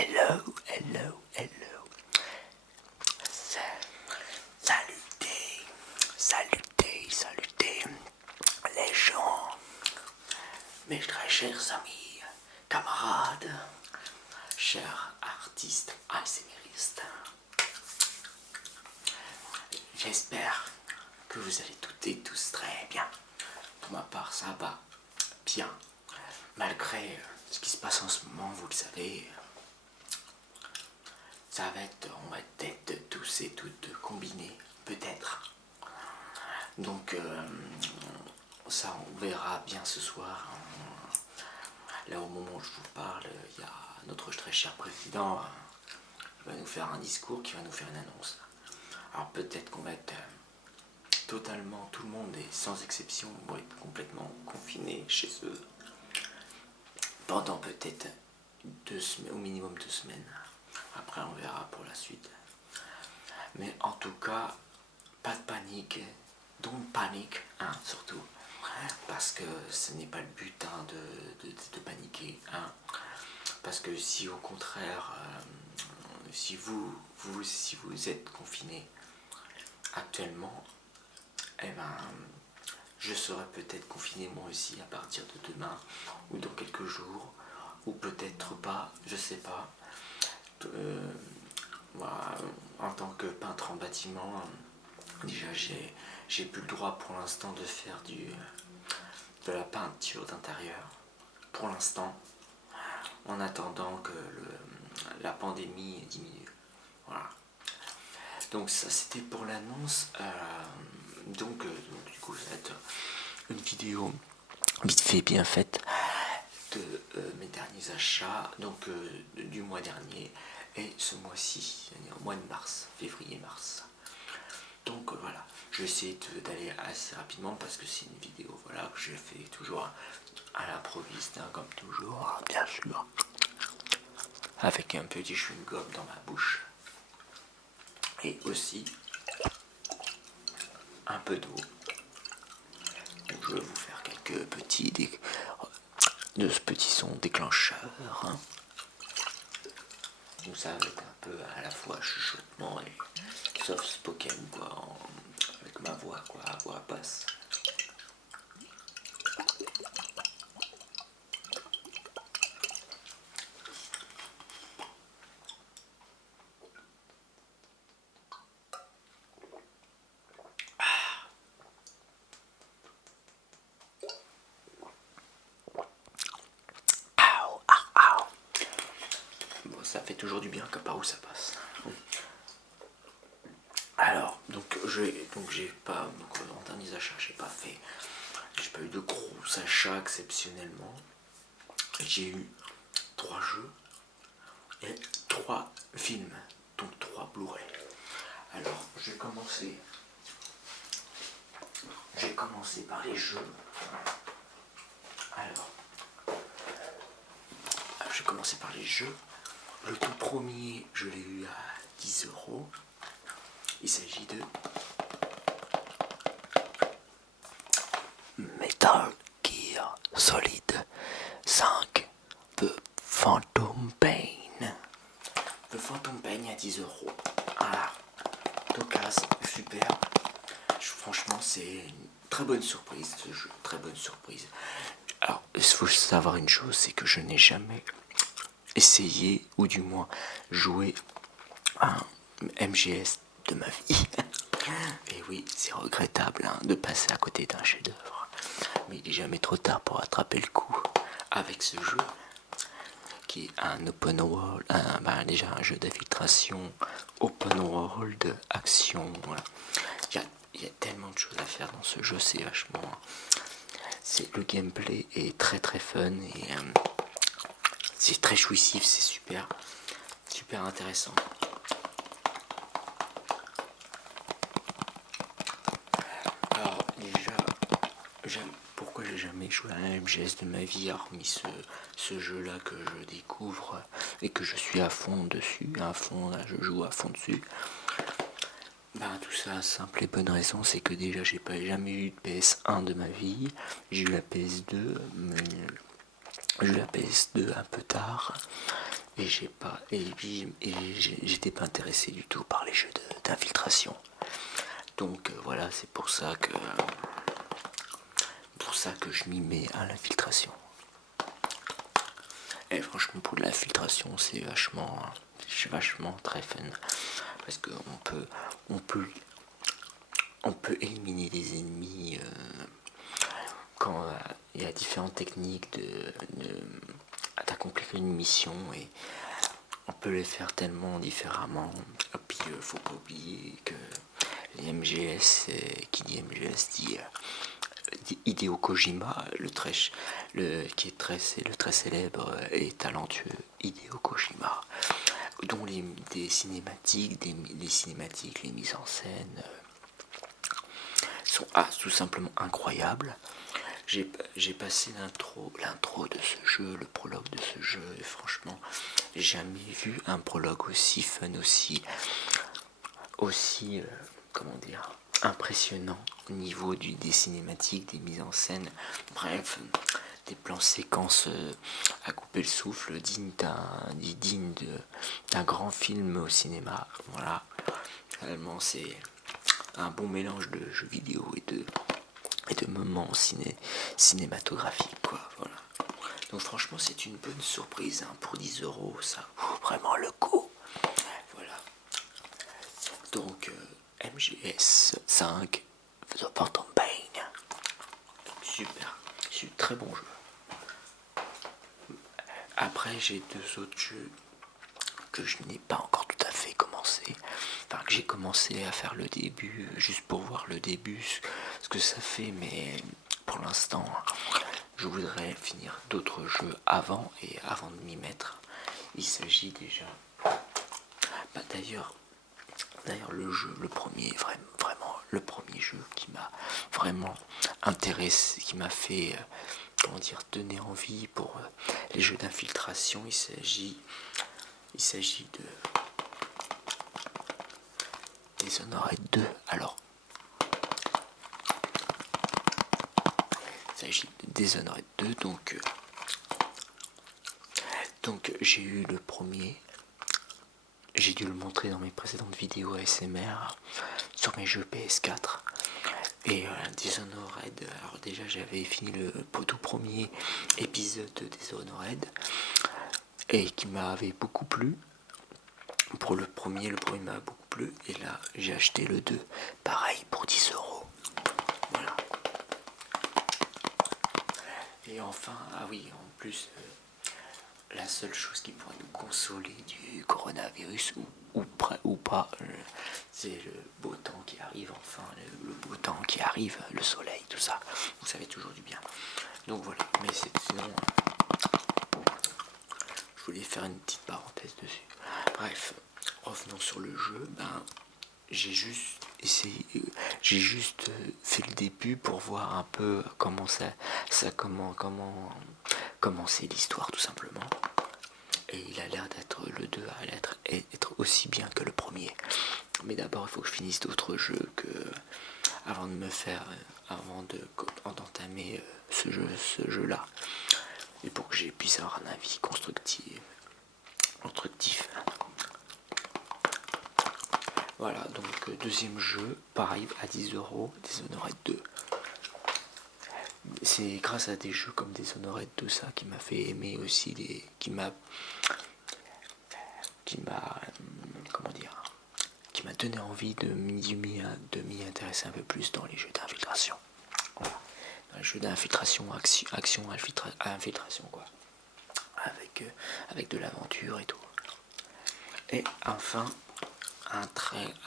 Hello, hello, hello. Salutez, salutez, salutez, les gens, mes très chers amis, camarades, chers artistes ASMRistes. J'espère que vous allez toutes et tous très bien. Pour ma part, ça va bien. Malgré ce qui se passe en ce moment, vous le savez, ça va être, on va être tous et toutes combinés, peut-être. Donc, ça, on verra bien ce soir. Là, au moment où je vous parle, il y a notre très cher président qui va nous faire un discours, qui va nous faire une annonce. Alors, peut-être qu'on va être totalement, tout le monde, et sans exception, vont être complètement confinés chez eux pendant peut-être 2 semaines, au minimum 2 semaines. Après, on verra pour la suite. Mais en tout cas, pas de panique, don't panique, hein, surtout, parce que ce n'est pas le but hein, de paniquer, hein, parce que si au contraire, si vous êtes confiné actuellement, eh ben, je serai peut-être confiné moi aussi à partir de demain ou dans quelques jours, ou peut-être pas, je sais pas. Voilà, en tant que peintre en bâtiment, déjà j'ai plus le droit pour l'instant de faire de la peinture d'intérieur, pour l'instant, en attendant que la pandémie diminue. Voilà. Donc ça c'était pour l'annonce. Donc du coup ça va être une vidéo vite fait bien faite de mes derniers achats, donc du mois dernier et ce mois-ci, au mois de mars, février-mars. Donc voilà, je vais essayer d'aller assez rapidement parce que c'est une vidéo voilà, que je fais toujours à l'improviste, hein, comme toujours, bien sûr, avec un petit chewing-gum dans ma bouche et aussi un peu d'eau. Donc je vais vous faire quelques petits sons déclencheurs. Hein. Donc ça va être un peu à la fois chuchotement et soft spoken quoi, avec ma voix quoi, voix basse. Bon, ça fait toujours du bien que par où ça passe. Alors, donc j'ai pas, donc en derniers achats, j'ai pas eu de gros achats exceptionnellement. J'ai eu 3 jeux et 3 films, donc 3 Blu-ray. Alors, je vais commencer par les jeux. Alors, je vais commencer par les jeux. Le tout premier, je l'ai eu à 10 €. Il s'agit de Metal Gear Solid 5 The Phantom Pain. The Phantom Pain à 10 €. Voilà, d'occasion, super. Franchement, c'est une très bonne surprise ce jeu, très bonne surprise. Alors, il faut savoir une chose, c'est que je n'ai jamais essayé, ou du moins joué à un MGS de ma vie. Et oui, c'est regrettable hein, de passer à côté d'un chef-d'œuvre. Mais il n'est jamais trop tard pour attraper le coup avec ce jeu qui est un open world, déjà un jeu d'infiltration, open world, action. Voilà. Il y a tellement de choses à faire dans ce jeu, c'est vachement. Le gameplay est très très fun et c'est très jouissif, c'est super intéressant. Alors déjà, pourquoi j'ai jamais joué à un MGS de ma vie, hormis ce jeu-là que je découvre et que je suis à fond dessus, je joue à fond dessus. Tout ça, simple et bonne raison, c'est que déjà j'ai jamais eu de PS1 de ma vie, j'ai eu la PS2, mais j'ai eu la PS2 un peu tard, j'étais pas intéressé du tout par les jeux d'infiltration. Donc voilà, c'est pour ça que je m'y mets à l'infiltration. Et franchement, pour de l'infiltration, c'est vachement très fun, parce que on peut éliminer des ennemis quand il y a différentes techniques d'accomplir une mission, et on peut les faire tellement différemment. Et puis faut pas oublier que les MGS, qui dit MGS dit Hideo Kojima, qui est le très célèbre et talentueux Hideo Kojima, dont les cinématiques, les mises en scène sont tout simplement incroyables. J'ai passé l'intro de ce jeu, le prologue de ce jeu, et franchement, j'ai jamais vu un prologue aussi fun, aussi comment dire, impressionnant au niveau des cinématiques, des mises en scène, bref, des plans séquences à couper le souffle, digne d'un grand film au cinéma. Voilà, réellement c'est un bon mélange de jeux vidéo et de moments cinématographiques, quoi. Voilà. Donc franchement, c'est une bonne surprise, hein, pour 10 euros, ça vaut vraiment le coup. Voilà. Donc MGS 5, The Phantom Pain. Super, très bon jeu. Après, j'ai deux autres jeux que je n'ai pas encore tout à fait commencé. Enfin, que j'ai commencé à faire le début, juste pour voir le début, ce que ça fait, mais pour l'instant, je voudrais finir d'autres jeux avant de m'y mettre. Il s'agit déjà... D'ailleurs, le premier, vraiment, le premier jeu qui m'a vraiment intéressé, qui m'a fait, donner envie pour les jeux d'infiltration, il s'agit de Dishonored 2. Alors, il s'agit de Dishonored 2, donc j'ai eu le premier. J'ai dû le montrer dans mes précédentes vidéos ASMR sur mes jeux PS4. Et Dishonored, alors déjà j'avais fini le tout premier épisode de Dishonored et qui m'avait beaucoup plu. Pour le premier m'a beaucoup plu, et là j'ai acheté le 2, pareil pour 10 euros. Voilà. Et enfin, ah oui, en plus, la seule chose qui pourrait nous consoler du coronavirus ou pas, c'est le beau temps qui arrive, enfin, le beau temps qui arrive, le soleil, tout ça, vous savez, toujours du bien. Donc voilà, mais sinon, je voulais faire une petite parenthèse dessus. Bref, revenons sur le jeu. J'ai juste essayé, j'ai juste fait le début pour voir un peu comment comment c'est l'histoire, tout simplement. Et il a l'air d'être, le 2 a l'air d'être aussi bien que le premier. Mais d'abord, il faut que je finisse d'autres jeux avant d'entamer ce jeu-là. Et pour que je puisse avoir un avis constructif. Voilà, donc deuxième jeu, pareil, à 10 euros, Dishonored 2. C'est grâce à des jeux comme Dishonored 2 ça qui m'a fait aimer aussi qui m'a donné envie de m'y intéresser un peu plus dans les jeux d'infiltration. Voilà. Dans les jeux d'infiltration, infiltration, quoi. Avec de l'aventure et tout. Et enfin,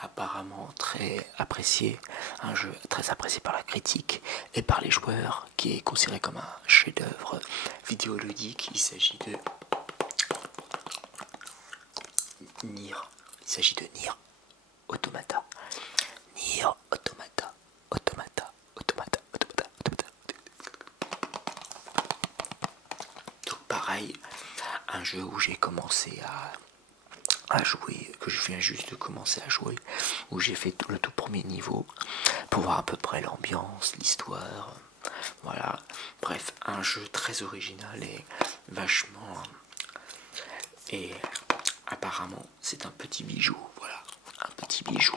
apparemment très apprécié, un jeu très apprécié par la critique et par les joueurs, qui est considéré comme un chef-d'œuvre vidéoludique. Il s'agit de Nier. Il s'agit de Nier Automata. Nier Automata. Donc pareil, un jeu où j'ai commencé à jouer, que je viens juste de commencer à jouer, où j'ai fait le tout premier niveau pour voir à peu près l'ambiance, l'histoire, voilà. Bref, un jeu très original et vachement Et apparemment c'est un petit bijou, voilà, un petit bijou,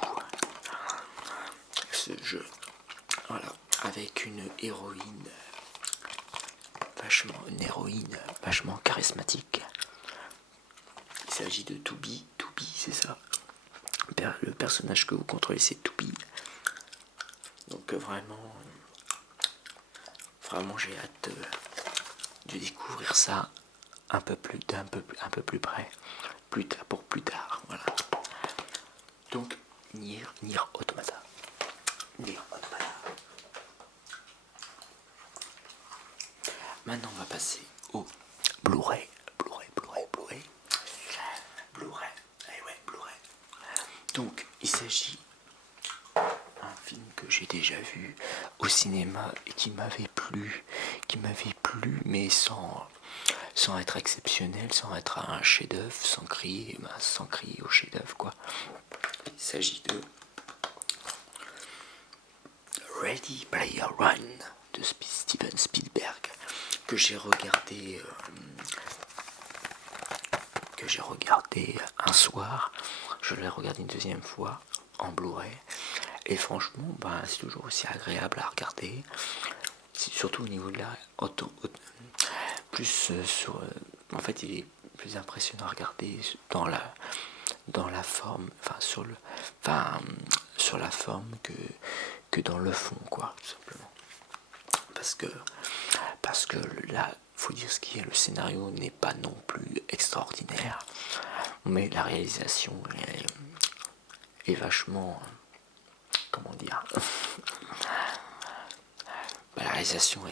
ce jeu, voilà, avec une héroïne vachement charismatique. Il s'agit de Toubi, c'est ça, le personnage que vous contrôlez c'est Toubi. Donc vraiment j'ai hâte de découvrir ça un peu plus près, pour plus tard, voilà. Donc Nier Automata. Maintenant on va passer au Blu-ray. Donc il s'agit d'un film que j'ai déjà vu au cinéma et qui m'avait plu, mais sans être exceptionnel, sans être un chef-d'œuvre, sans crier au chef-d'œuvre quoi. Il s'agit de Ready Player One de Steven Spielberg, que j'ai regardé un soir. Je l'ai regardé une deuxième fois en Blu-ray et franchement c'est toujours aussi agréable à regarder, surtout au niveau de la plus en fait il est plus impressionnant à regarder dans la forme, sur la forme que dans le fond quoi, tout simplement, parce que là faut dire ce qui est, le scénario n'est pas non plus extraordinaire, mais la réalisation est vachement, comment dire, la réalisation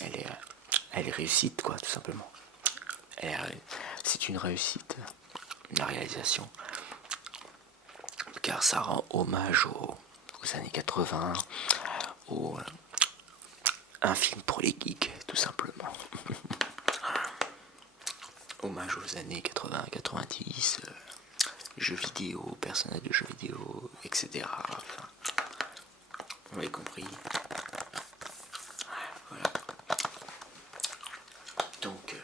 elle est réussite quoi, tout simplement. C'est une réussite, la réalisation, car ça rend hommage aux années 80, un film pour les geeks, tout simplement. Hommage aux années 80-90, jeux vidéo, personnages de jeux vidéo, etc. Enfin, vous avez compris. Voilà. Donc,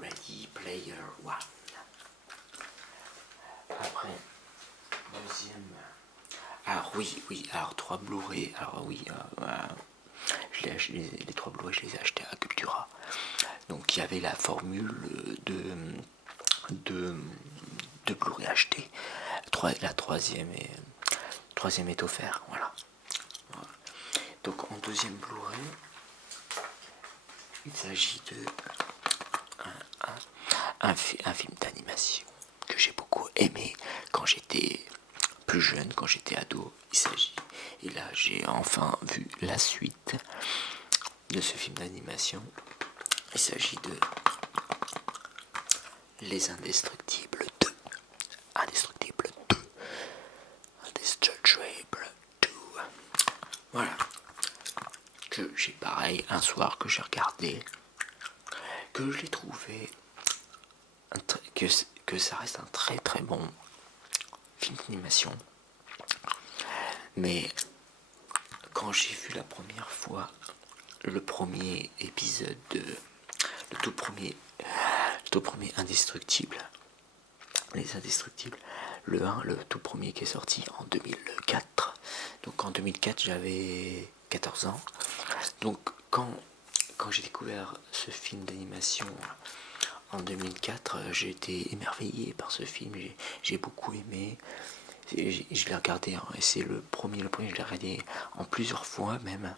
Ready Player One. Après, deuxième. Alors oui, alors 3 Blu-ray. Alors oui, les 3 Blu-ray, je les ai achetés à Cultura. Donc il y avait la formule de Blu-ray acheté. La troisième est offert. Voilà. Donc en deuxième Blu-ray, il s'agit de un film d'animation que j'ai beaucoup aimé quand j'étais plus jeune, quand j'étais ado. Et là j'ai enfin vu la suite de ce film d'animation. Il s'agit de Les Indestructibles 2. Indestructible 2. Voilà. Que j'ai pareil un soir que j'ai regardé, que je l'ai trouvé que ça reste un très très bon film d'animation. Mais quand j'ai vu la première fois le premier épisode le tout premier Indestructible, Les Indestructibles, le 1, le tout premier qui est sorti en 2004. Donc en 2004 j'avais 14 ans. Donc quand j'ai découvert ce film d'animation en 2004, j'ai été émerveillé par ce film, j'ai beaucoup aimé. Je l'ai regardé, et c'est le premier, je l'ai regardé en plusieurs fois même.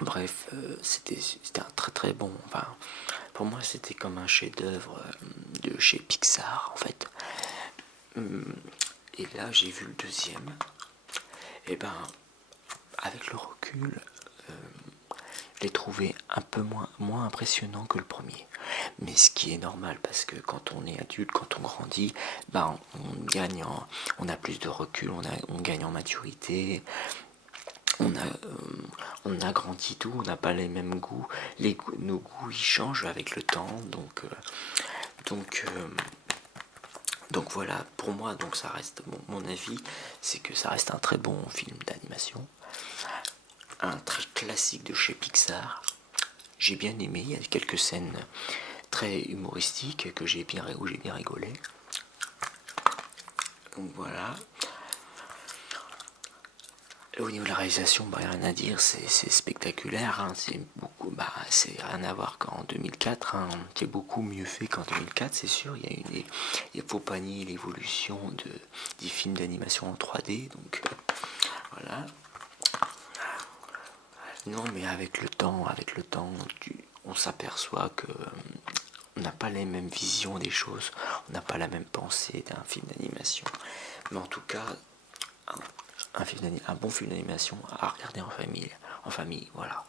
Bref, c'était un très très bon. Enfin, pour moi, c'était comme un chef-d'œuvre de chez Pixar en fait. Et là, j'ai vu le deuxième. Et avec le recul, je l'ai trouvé un peu moins impressionnant que le premier. Mais ce qui est normal, parce que quand on est adulte, quand on grandit, on a plus de recul, on gagne en maturité, on a grandi tout, on n'a pas les mêmes goûts, nos goûts ils changent avec le temps, donc voilà, pour moi, donc ça reste mon avis, c'est que ça reste un très bon film d'animation, un très classique de chez Pixar. J'ai bien aimé, il y a quelques scènes très humoristique où j'ai bien rigolé. Donc voilà. Au niveau de la réalisation, bah, rien à dire, c'est spectaculaire, hein, c'est beaucoup, bah, c'est rien à voir qu'en 2004, hein, c'est beaucoup mieux fait qu'en 2004, c'est sûr. Il faut pas nier l'évolution des films d'animation en 3D, donc voilà. Non, mais avec le temps, on s'aperçoit que on n'a pas les mêmes visions des choses, on n'a pas la même pensée d'un film d'animation, mais en tout cas, un bon film d'animation à regarder en famille, voilà.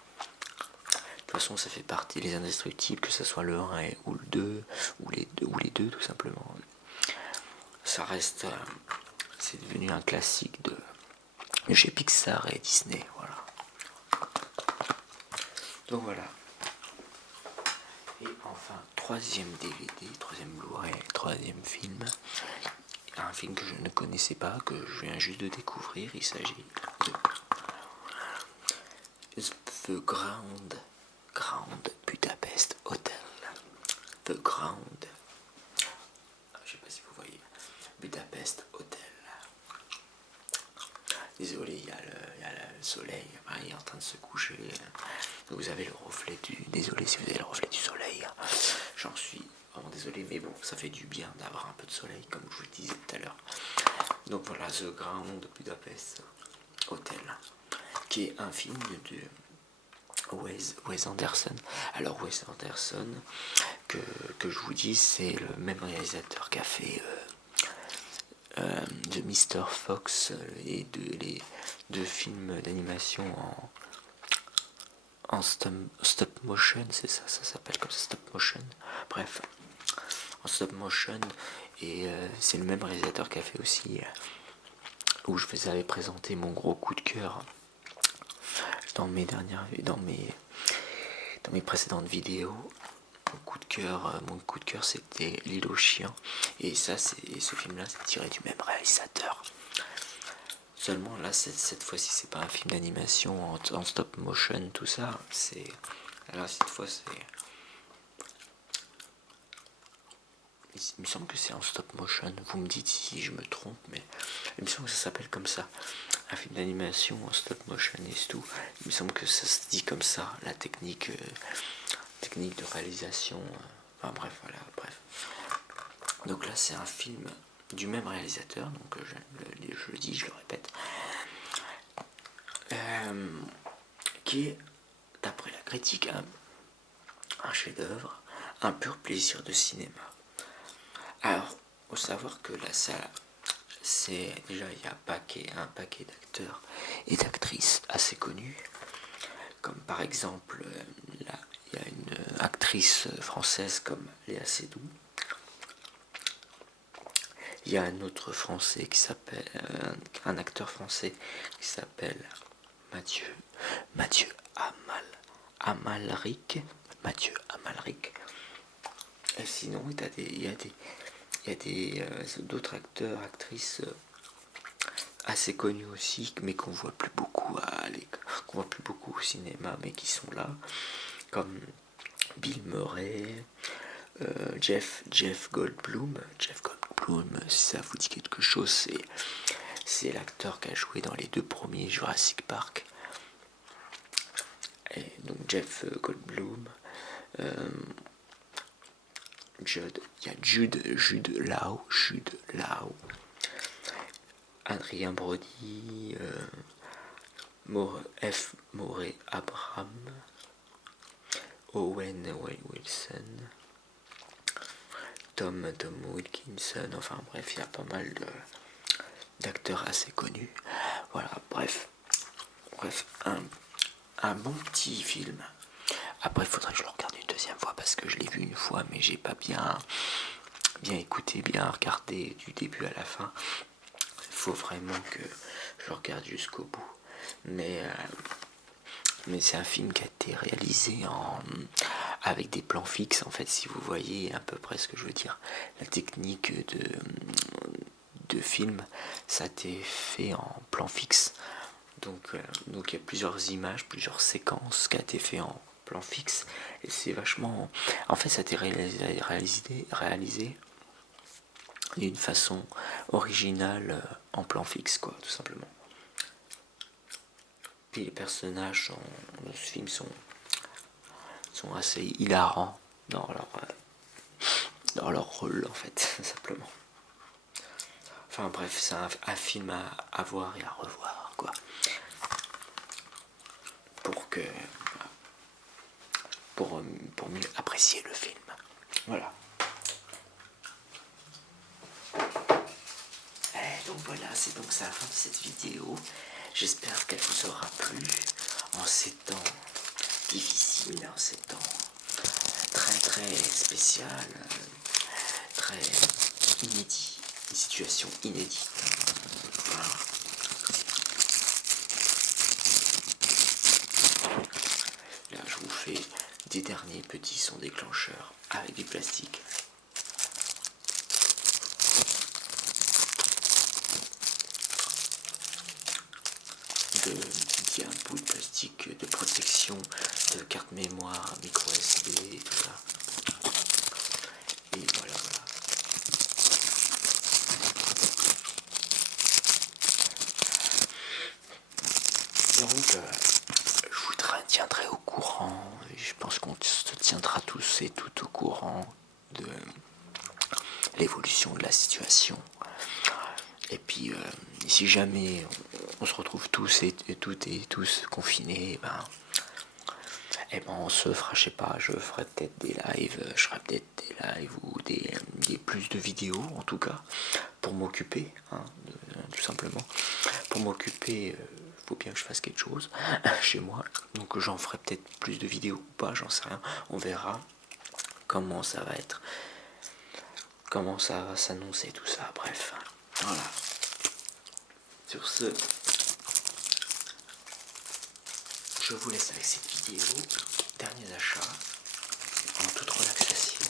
De toute façon, ça fait partie des indestructibles, que ce soit le 1 ou le 2, ou les deux tout simplement. Ça reste, c'est devenu un classique de chez Pixar et Disney, voilà. Donc voilà. Et enfin, troisième DVD, troisième Blu-ray, troisième film. Un film que je ne connaissais pas, que je viens juste de découvrir. Il s'agit de The Grand Budapest Hotel. The Grand, je sais pas si vous voyez, Budapest Hotel. Désolé, il y a le soleil, il est en train de se coucher. Vous avez le reflet désolé si vous avez le reflet du soleil. J'en suis vraiment désolé, mais bon, ça fait du bien d'avoir un peu de soleil, comme je vous le disais tout à l'heure. Donc voilà, The Grand Budapest Hotel, qui est un film de Wes Anderson. Alors Wes Anderson, que je vous dis, c'est le même réalisateur qui a fait de Mr. Fox et les deux films d'animation en stop motion, c'est ça s'appelle comme ça, stop motion, bref, en stop motion, et c'est le même réalisateur qui a fait aussi, où je vous avais présenté mon gros coup de cœur dans mes précédentes vidéos. Mon coup de cœur c'était L'île aux chiens, et ce film là c'est tiré du même réalisateur. Seulement là cette fois-ci c'est pas un film d'animation en stop motion, tout ça, là cette fois c'est, il me semble que c'est en stop motion, vous me dites si je me trompe, mais il me semble que ça s'appelle comme ça, un film d'animation en stop motion et tout. Il me semble que ça se dit comme ça, la technique de réalisation, enfin bref, voilà, bref. Donc là c'est un film du même réalisateur, donc je le dis, je le répète, qui est, d'après la critique, un chef-d'œuvre, un pur plaisir de cinéma. Alors, faut savoir que la salle, c'est déjà, il y a un paquet d'acteurs et d'actrices assez connus, comme par exemple, là, il y a une actrice française comme Léa Seydoux. Il y a un autre français qui s'appelle, un acteur français qui s'appelle Mathieu Amalric. Mathieu Amalric. Et sinon, il y a d'autres acteurs, actrices assez connus aussi, mais qu'on voit plus beaucoup au cinéma, mais qui sont là, comme Bill Murray, Jeff Goldblum. Jeff Goldblum, si ça vous dit quelque chose, c'est l'acteur qui a joué dans les deux premiers Jurassic Park. Et donc Jeff Goldblum, il y a Jude Law, Adrien Brody, F. Morey Abraham, Owen Wilson, Tom Wilkinson, enfin bref, il y a pas mal d'acteurs assez connus. Voilà, bref, un bon petit film. Après, il faudrait que je le regarde une deuxième fois parce que je l'ai vu une fois, mais j'ai pas bien écouté, bien regardé du début à la fin. Il faut vraiment que je le regarde jusqu'au bout. Mais c'est un film qui a été réalisé avec des plans fixes, en fait, si vous voyez à peu près ce que je veux dire. La technique de film, ça a été fait en plan fixe. Donc il y a plusieurs images, plusieurs séquences qui a été fait plan fixe, et c'est vachement... En fait, ça a été réalisé d'une façon originale en plan fixe, quoi, tout simplement. Puis les personnages de ce film sont assez hilarants dans leur rôle, en fait, simplement. Enfin bref, c'est un film à voir et à revoir, quoi. Pour mieux apprécier le film. Voilà. Et donc voilà, c'est donc ça la fin de cette vidéo. J'espère qu'elle vous aura plu en ces temps difficiles, en ces temps très très spécial, très inédit, une situation inédite. Voilà. Là, je vous fais des derniers petits sons déclencheurs avec du plastique. Il y a un bout de plastique de protection de carte mémoire, micro SD et tout ça. Et voilà. Donc, je vous tiendrai au courant, et je pense qu'on se tiendra tous et toutes au courant de l'évolution de la situation. Et puis, si jamais on se retrouve tous et tous confinés, on se fera, je sais pas, je ferai peut-être des lives, ou des plus de vidéos en tout cas, pour m'occuper, tout simplement. Pour m'occuper, faut bien que je fasse quelque chose chez moi, donc j'en ferai peut-être plus de vidéos ou pas, j'en sais rien, on verra comment ça va être, comment ça va s'annoncer tout ça, bref, voilà. Sur ce, je vous laisse avec cette vidéo, dernier achat, en toute relaxation.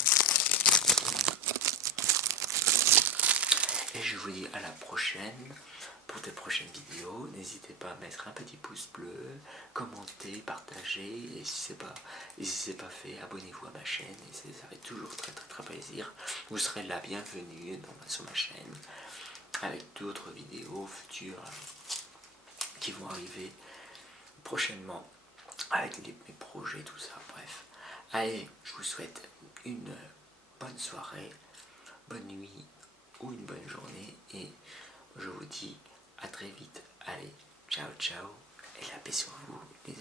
Et je vous dis à la prochaine pour de prochaines vidéos. N'hésitez pas à mettre un petit pouce bleu, commenter, partager. Et si c'est pas fait, abonnez-vous à ma chaîne. Et ça fait toujours très très très plaisir. Vous serez la bienvenue sur ma chaîne avec d'autres vidéos futures qui vont arriver prochainement avec mes projets, tout ça. Bref. Allez, je vous souhaite une bonne soirée, bonne nuit ou une bonne journée et je vous dis à très vite. Allez, ciao ciao et la paix sur vous les